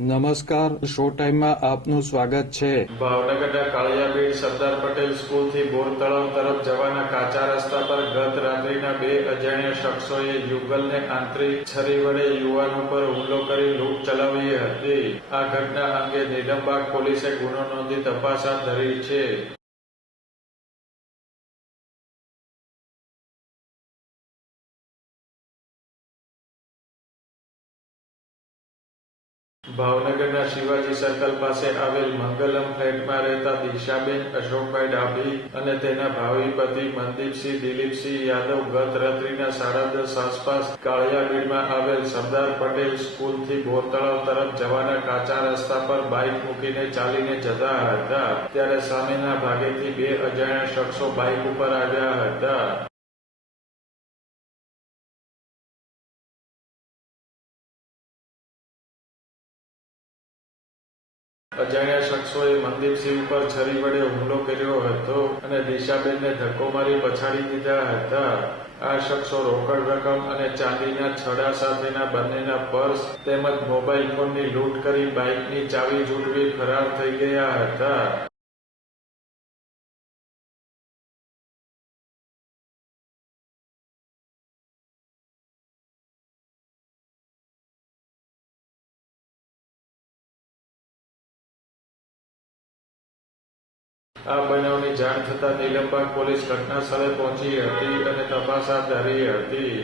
નમસ્કાર, શો ટાઈમમાં આપનું સ્વાગત છે. ભાવનગરના કાળિયાબીડ સરદાર પટેલ સ્કૂલથી બોર તળાવ તરફ જવાના કાચા રસ્તા પર ગત રાત્રિના બે અજાણ્યા શખ્સોએ યુગલને આંતરિક છરી વડે યુવાનો પર હુમલો કરી લૂંટ ચલાવી હતી. આ ઘટના અંગે નીલમબાગ પોલીસે ગુનો નોંધી તપાસ હાથ ધરી છે. ભાવનગરના શિવાજી સર્કલ પાસે આવેલ મંગલમ ફ્લેટમાં રહેતા દિશાબેન અશોકભાઈ ડાભી અને તેના ભાવિ પતિ મનદીપસિંહ દિલીપસિંહ યાદવ ગત રાત્રિના 10:30 આસપાસ કાળિયાબીડમાં આવેલ સરદાર પટેલ સ્કૂલથી બોર તળાવ તરફ જવાના કાચા રસ્તા પર બાઇક મૂકીને ચાલીને જતા હતા. ત્યારે સામેના ભાગેથી બે અજાણ્યા શખ્સો બાઇક ઉપર આવ્યા હતા. અજાણ્યા શખ્સોએ મનદીપસિંહ ઉપર છરી વડે હુમલો કર્યો હતો અને દિશાબેનને ધક્કો મારી પછાડી દીધા હતા. આ શખ્સો રોકડ રકમ અને ચાંદીના છડા સાથેના બંનેના પર્સ તેમજ મોબાઈલ ફોનની લૂંટ કરી બાઇકની ચાવી ઝૂંટવી ફરાર થઈ ગયા હતા. આ બનાવની જાણ થતાં નીલમબાગ પોલીસ ઘટના સ્થળે પહોંચી હતી અને તપાસ હાથ ધરી હતી.